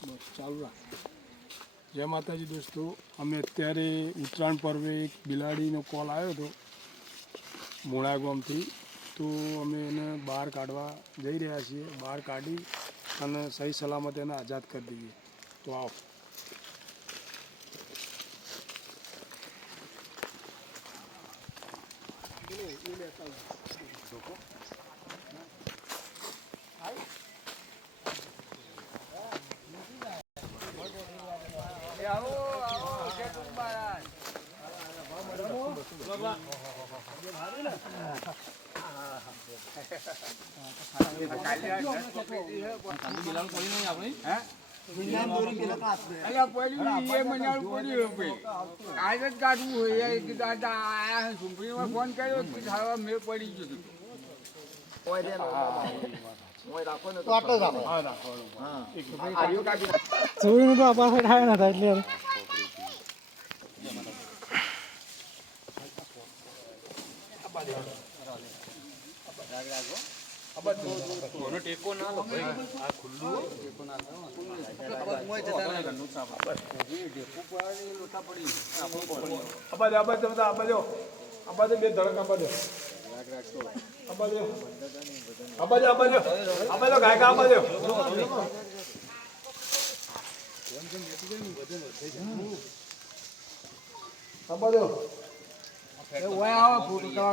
બસ ચાલુ રાખ. જય માતાજી દોસ્તો, અમે અત્યારે ઉત્તરાયણ પર્વે એક બિલાડીનો કોલ આવ્યો હતો મોડા ગામથી, તો અમે એને બહાર કાઢવા જઈ રહ્યા છીએ. બહાર કાઢી અને સહી સલામત એને આઝાદ કરી દઈએ. તો આવો. ફોન કર્યો મેળ પડી ગયો. ચોરીનું તો અપાસ થાય ના થાય એટલે ટેકો ના લો આ ખુલ્લું ટેકો ના બે ધડક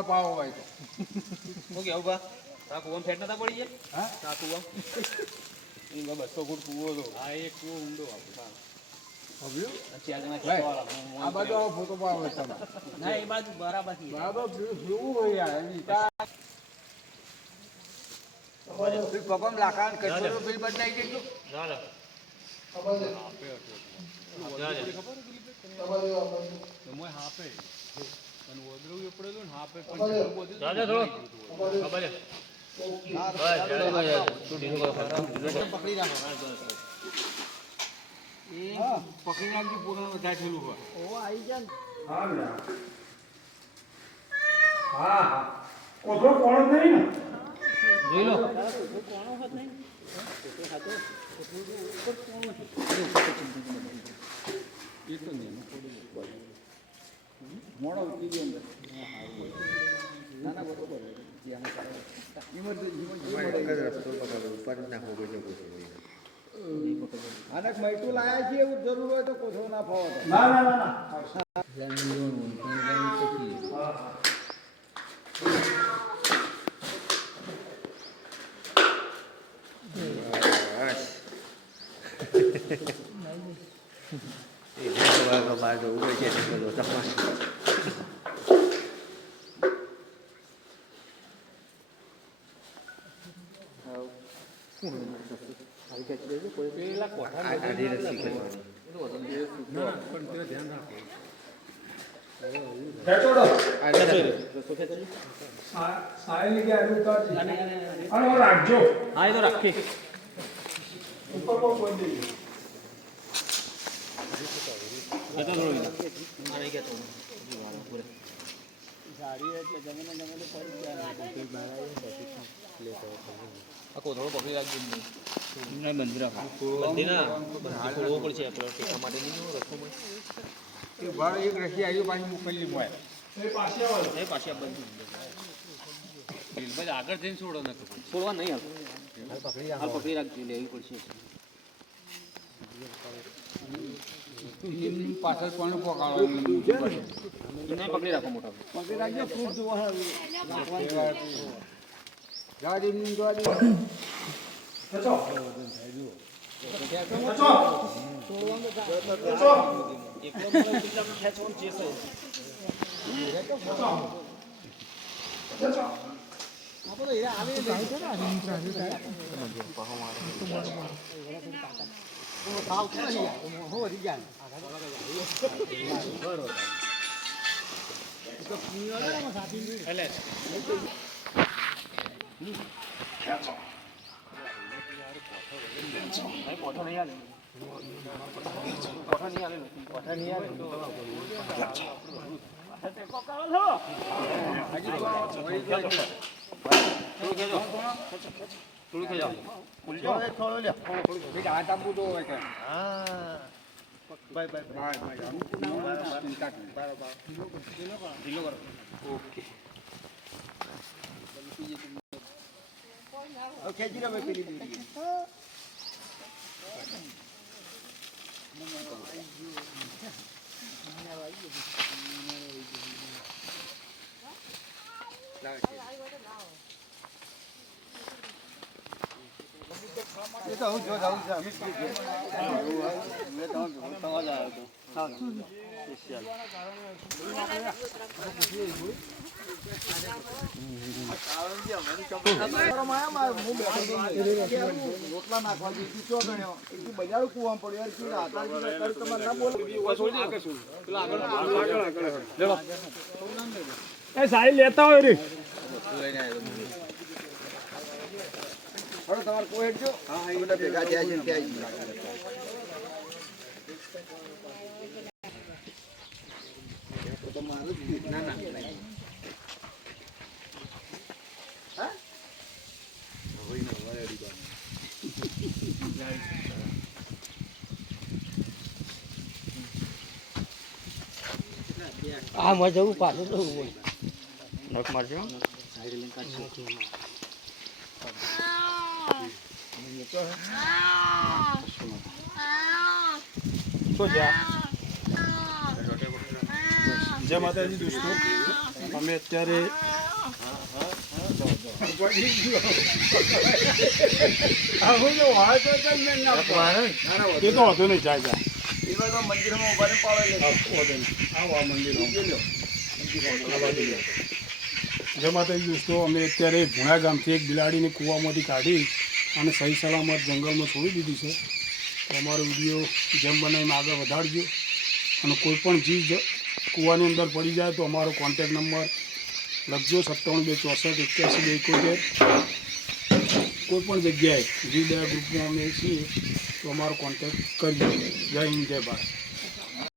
પાવો હોય તો ઓકે આવું બા આ કુવામાં ફેટ નતા પડી જાય. હા આ કુવા 200 ફૂટ કુવો હતો. હા એક કુવો ઊંડો આ બાજુ આવો ફોટો પાડો તમે. ના એ બાજુ બરાબર છે. બરાબર જોવું હોય યાર એની પગમ લાખાન કચરો બિલ બદલાઈ ગયું. ના ના હાપે અને ઓદરું પડે ને હાપે પણ પકડી રાખજો પૂરણ વધારે થયેલું હોય. આવી જાય. હા કોથળો કોણ નહીં ને જોઈ લો મોડો ઉઠી ગયો ના બરોબર આને મૈટું લાયા છે એવું જરૂર હોય તો કોથળો ના ફાવો. ના ના ના રાખજો. હા એ તો રાખી ઉપર બહુ બંધ થોડો પકડી રાખજો. બંધી રાખો ખોલવો પડશે ટેકા માટે નહીં રસ્તો એક રસી આવી પાછી મોકલી હોય પાછી બંધ આગળ જઈને છોડો ને છોડવા નહીં હાલ પકડી રાખજો લેવી પડશે. પાછળ પણ પકડી રાખો મોટા પકડી રાખજો ફ્રૂટ જોવા ગાડી ગાડી પોઠો નહીં આવે થોડું ખાઈ ઓકે રોટલા નાખવા દીધી ચો ગણ્યો એકથી બજારું કુવામાં પડ્યો યાર કેવી તમારે ના બોલો એ સાઈ લેતા હોય રે હવે તમારે કોઈ હેડજો હા એ બધા ભેગા થયા છે ત્યાં તમારે ના ના આ મજા જવું પાછું જવું હોય નોટ મારજો જય માતાજી દોસ્તો અમે અત્યારે તે તો હતો નહીં જાય જાય મંદિરમાં ઉભા ને પાડો આવો આ મંદિર જય માતાજી દોસ્તો અમે અત્યારે ભુણા ગામથી એક બિલાડીને કૂવામાંથી કાઢી અને સહી સલામત જંગલમાં છોડી દીધી છે તો અમારો વિડીયો જેમ બનાવીને આગળ વધારજો અને કોઈ પણ જીવ કૂવાની અંદર પડી જાય તો અમારો કોન્ટેક નંબર લખજો 97 281 271 કોઈ પણ જગ્યાએ જીવ દયા ગ્રુપમાં અમે છીએ તો અમારો કોન્ટેક કરજો જય હિન્દ જય ભારત.